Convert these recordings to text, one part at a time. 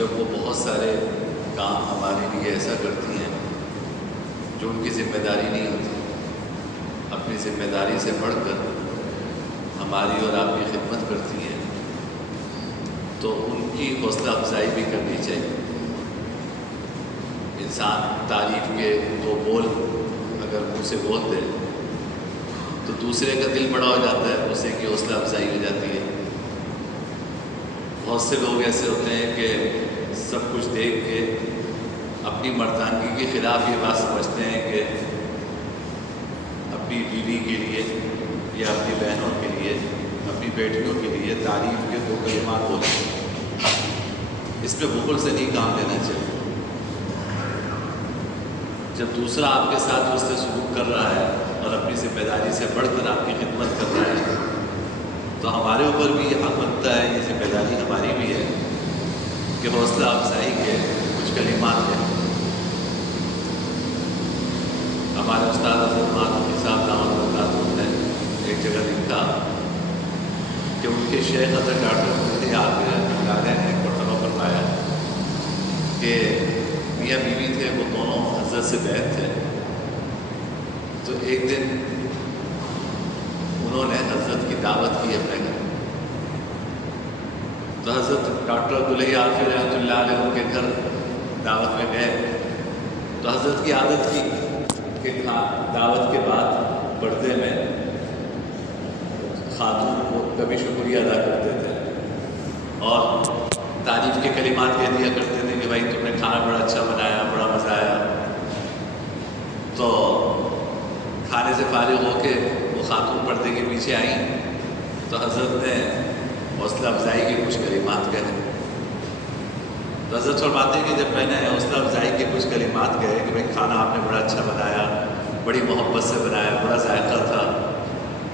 جب وہ بہت سارے کام ہمارے لیے ایسا کرتی ہیں جو ان کی ذمہ داری نہیں ہوتی، اپنی ذمہ داری سے بڑھ کر ہماری اور آپ کی خدمت کرتی ہیں، تو ان کی حوصلہ افزائی بھی کرنی چاہیے۔ انسان تعریف کے دو بول اگر منہ سے بول دے تو دوسرے کا دل بڑا ہو جاتا ہے، دوسرے کی حوصلہ افزائی ہو جاتی ہے۔ بہت سے لوگ ایسے ہوتے ہیں کہ سب کچھ دیکھ کے اپنی مردانگی کے خلاف یہ بات سمجھتے ہیں کہ اپنی بیوی کے لیے یا اپنی بہنوں کے لیے، اپنی بیٹیوں کے لیے تعریف کے دو کلمات بولیں۔ اس پہ بخل سے نہیں کام لینا چاہیے۔ جب دوسرا آپ کے ساتھ اس سے سلوک کر رہا ہے اور اپنی ذمہ داری سے بڑھ کر آپ کی خدمت کر رہا ہے تو ہمارے اوپر بھی یہ حق بنتا ہے، یہ ذمہ داری ہماری بھی ہے کہ حوصلہ افزائی کے کچھ کلمات ہیں۔ ہمارے استاد حضرت مانوی صاحب دامت برکاتہ نے ایک جگہ لکھا کہ ان کے شیخ حضرت ڈاکٹر عالم نے ایک مرتبہ فرمایا کہ میاں بیوی تھے، وہ دونوں حضرت سے بیعت تھے، تو ایک دن انہوں نے حضرت کی دعوت کی اپنے گھر، تو حضرت ڈاکٹر عبداللہ عارفی رحمۃ اللہ علیہ ان کے گھر دعوت میں گئے، تو حضرت کی عادت کی کہ دعوت کے بعد پردے میں خاتون کو کبھی شکریہ ادا کرتے تھے اور تعریف کے کلمات کہہ دیا کرتے تھے کہ بھائی تم نے کھانا بڑا اچھا بنایا، بڑا مزہ آیا۔ تو کھانے سے فارغ ہو کے وہ خاتون پردے کے پیچھے آئیں تو حضرت نے حوصلہ افزائی کے کچھ کلمات کہے۔ تو حضرت فرماتے ہیں کہ جب میں نے حوصلہ افزائی کے کچھ کلمات کہے کہ بھائی کھانا آپ نے بڑا اچھا بنایا، بڑی محبت سے بنایا، بڑا ذائقہ تھا،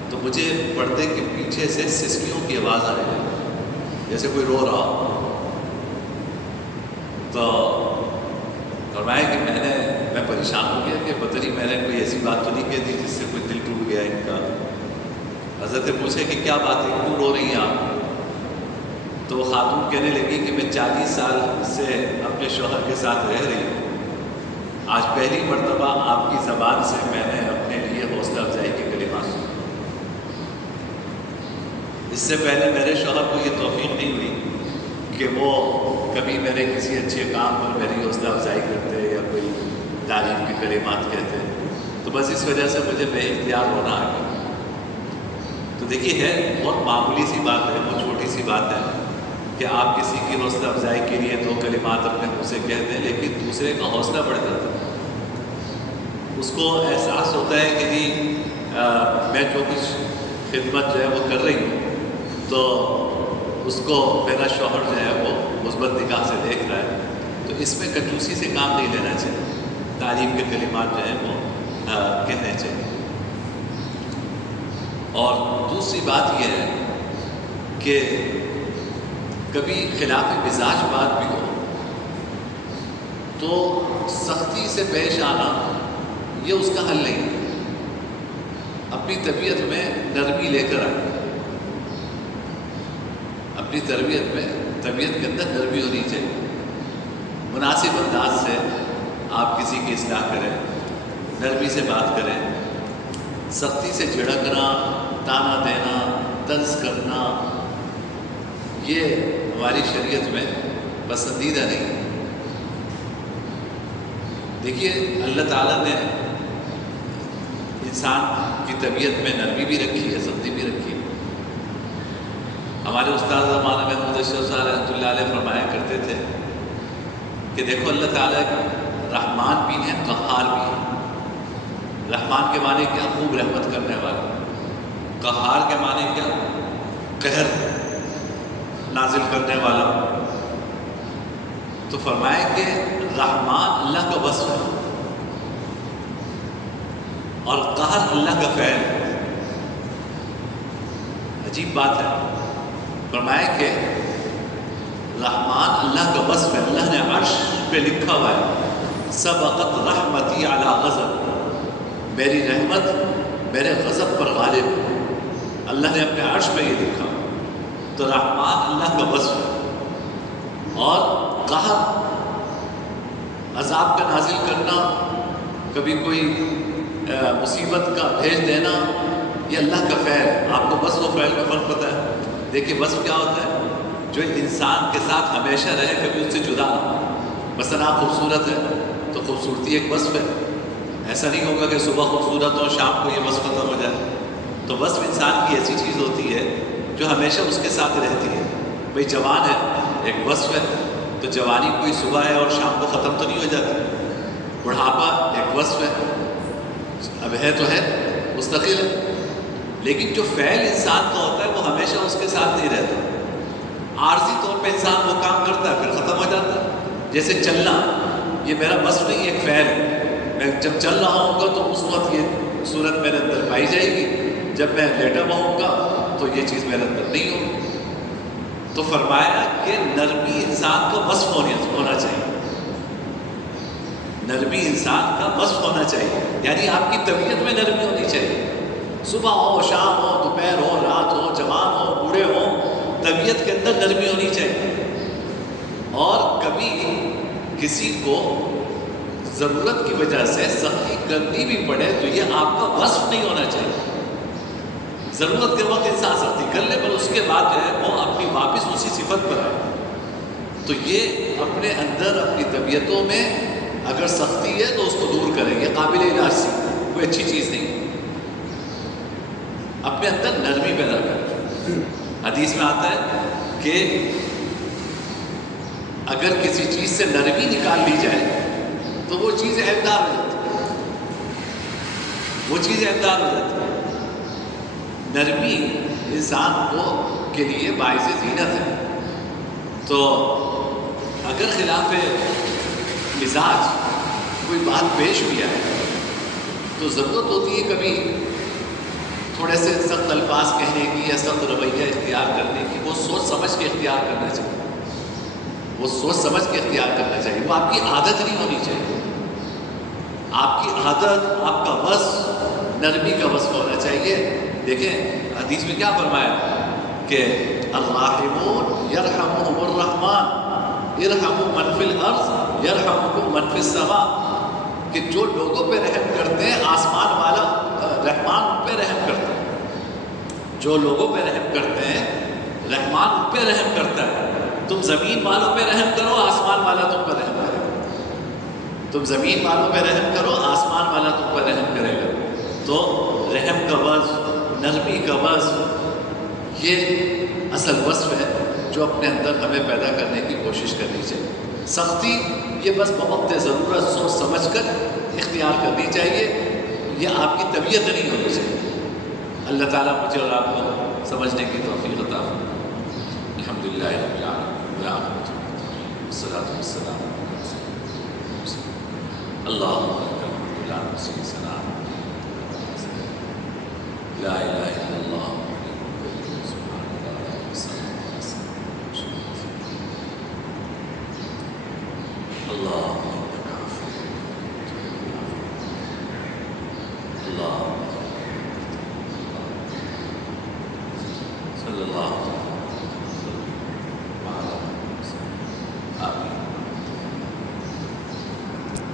تو مجھے پردے کے پیچھے سے سسکیوں کی آواز آنے لگی، جیسے کوئی رو رہا ہو۔ تو فرمایا کہ میں پریشان ہو گیا کہ پتہ نہیں میں نے کوئی ایسی بات تو نہیں کہہ دی جس سے کوئی دل ٹوٹ گیا ان کا۔ حضرت نے پوچھے کہ کیا بات ہے، کیوں رو رہی ہیں آپ؟ تو وہ خاتون کہنے لگی کہ میں 40 سال سے اپنے شوہر کے ساتھ رہ رہی ہوں، آج پہلی مرتبہ آپ کی زبان سے میں نے اپنے لیے حوصلہ افزائی کے کلمات سنے۔ اس سے پہلے میرے شوہر کو یہ توفیق نہیں ہوئی کہ وہ کبھی میرے کسی اچھے کام پر میری حوصلہ افزائی کرتے یا کوئی تعریف کے کلمات کہتے، تو بس اس وجہ سے مجھے بے اختیار ہونا آ گیا۔ تو دیکھیے ہے بہت معمولی سی بات ہے، بہت چھوٹی سی بات ہے کہ آپ کسی کی حوصلہ افزائی کے لیے دو کلمات اپنے منہ سے کہہ دیں، لیکن دوسرے کا حوصلہ بڑھ جاتا ہے، اس کو احساس ہوتا ہے کہ جی میں جو کچھ خدمت جو ہے وہ کر رہی ہوں تو اس کو میرا شوہر جو ہے وہ مثبت نگاہ سے دیکھ رہا ہے، تو اس میں کنجوسی سے کام نہیں لینا چاہیے، تعریف کے کلمات جو ہیں وہ کہنے چاہیے۔ اور دوسری بات یہ ہے کہ کبھی خلاف مزاج بات بھی ہو تو سختی سے پیش آنا یہ اس کا حل نہیں ہے، اپنی طبیعت میں نرمی لے کر آئے، اپنی طبیعت کے اندر نرمی ہونی چاہیے، مناسب انداز سے آپ کسی کی اصلاح کریں، نرمی سے بات کریں، سختی سے جھڑکنا، تانا دینا، طنز کرنا یہ ہماری شریعت میں پسندیدہ نہیں ہے۔ دیکھیے اللہ تعالیٰ نے انسان کی طبیعت میں نرمی بھی رکھی ہے، سختی بھی رکھی ہے۔ ہمارے استاد مولانا محمود اشرف صاحب رحمۃ اللہ علیہ فرمایا کرتے تھے کہ دیکھو اللہ تعالیٰ رحمان بھی ہیں، قہار بھی ہیں۔ رحمان کے معنی کیا؟ خوب رحمت کرنے والا۔ قہار کے معنی کیا؟ قہر نازل کرنے والا۔ تو فرمایا کہ رحمان اللہ کا وصف ہے اور قہر اللہ کا فعل ہے۔ عجیب بات ہے۔ فرمایا کہ رحمان اللہ کا وصف ہے، اللہ نے عرش پہ لکھا ہوا ہے سبقت رحمتی علی غضب، میری رحمت میرے غضب پر غالب ہے، اللہ نے اپنے عرش پہ یہ لکھا۔ تو رحمان اللہ کا وصف ہے اور قہر، عذاب کا نازل کرنا، کبھی کوئی مصیبت کا بھیج دینا، یہ اللہ کا فعل ہے۔ آپ کو وصف و فعل کا فرق پتہ ہے؟ دیکھیے وصف کیا ہوتا ہے؟ جو انسان کے ساتھ ہمیشہ رہے، کبھی اس سے جدا نہ ہو۔ مثلا آپ خوبصورت ہے تو خوبصورتی ایک وصف ہے، ایسا نہیں ہوگا کہ صبح خوبصورت ہو شام کو یہ وصف ختم ہو جائے۔ تو وصف انسان کی ایسی چیز ہوتی ہے جو ہمیشہ اس کے ساتھ رہتی ہے۔ بھئی جوان ہے، ایک وصف ہے، تو جوانی کوئی صبح ہے اور شام کو ختم تو نہیں ہو جاتی۔ بڑھاپا ایک وصف ہے، اب ہے تو ہے، مستقل ہے، لیکن جو فعل انسان کا ہوتا ہے وہ ہمیشہ اس کے ساتھ نہیں رہتا۔ عارضی طور پہ انسان وہ کام کرتا ہے پھر ختم ہو جاتا ہے۔ جیسے چلنا، یہ میرا وصف نہیں، ایک فعل ہے۔ میں جب چل رہا ہوں گا تو اس وقت یہ صورت میرے اندر پائی جائے گی، جب میں لیٹا ہوں گا تو یہ چیز میرے اندر نہیں ہوگی۔ تو فرمایا کہ نرمی انسان کا وصف ہونا چاہیے، نرمی انسان کا وصف ہونا چاہیے، یعنی آپ کی طبیعت میں نرمی ہونی چاہیے۔ صبح ہو، شام ہو، دوپہر ہو، رات ہو، جوان ہو، بوڑھے ہو، طبیعت کے اندر نرمی ہونی چاہیے۔ اور کبھی کسی کو ضرورت کی وجہ سے سختی کرنی بھی پڑے تو یہ آپ کا وصف نہیں ہونا چاہیے۔ ضرورت کے وقت انسان سختی کر لے، پر اس کے بعد جو ہے وہ اپنی واپس اسی صفت پر آئے۔ تو یہ اپنے اندر اپنی طبیعتوں میں اگر سختی ہے تو اس کو دور کریں، یہ قابل علاج سی کوئی اچھی چیز نہیں۔ اپنے اندر نرمی پیدا کریں۔ حدیث میں آتا ہے کہ اگر کسی چیز سے نرمی نکال لی جائے تو وہ چیز عیبدار ہو جاتی ہے، وہ چیز عیبدار ہو جاتی ہے۔ نرمی انسان کو کے لیے باعث زینت ہے۔ تو اگر خلاف مزاج کوئی بات پیش بھی آئے تو ضرورت ہوتی ہے کبھی تھوڑے سے سخت الفاظ کہنے کی یا سخت رویہ اختیار کرنے کی، وہ سوچ سمجھ کے اختیار کرنا چاہیے، وہ سوچ سمجھ کے اختیار کرنا چاہیے، وہ آپ کی عادت نہیں ہونی چاہیے۔ آپ کی عادت، آپ کا وصف نرمی کا وصف ہونا چاہیے۔ دیکھیں حدیث میں کیا فرمایا کہ الراحمون یرحمہم الرحمن ارحموا من فی الارض یرحمکم من فی السماء، کہ جو لوگوں پہ رحم کرتے ہیں آسمان والا رحمان ان پہ رحم کرتا ہے، جو لوگوں پہ رحم کرتے ہیں رحمان ان پہ رحم کرتا ہے۔ تم زمین والوں پہ رحم کرو، آسمان والا تم پر رحم کرے گا۔ تم زمین والوں پہ رحم کرو، آسمان والا تم پر رحم کرے گا۔ تو رحم کا وصف، نرمی کا وصف، یہ اصل وصف ہے جو اپنے اندر ہمیں پیدا کرنے کی کوشش کرنی چاہیے۔ سختی یہ بس بوقت ضرورت سوچ سمجھ کر اختیار کرنی چاہیے، یہ آپ کی طبیعت نہیں ہونی چاہیے۔ اللہ تعالیٰ مجھے اور آپ کو سمجھنے کی توفیق عطا فرمائے۔ الحمدللہ رب العالمین، والصلاۃ والسلام اللہم لک الحمد لا نحصی ثناء لا الہ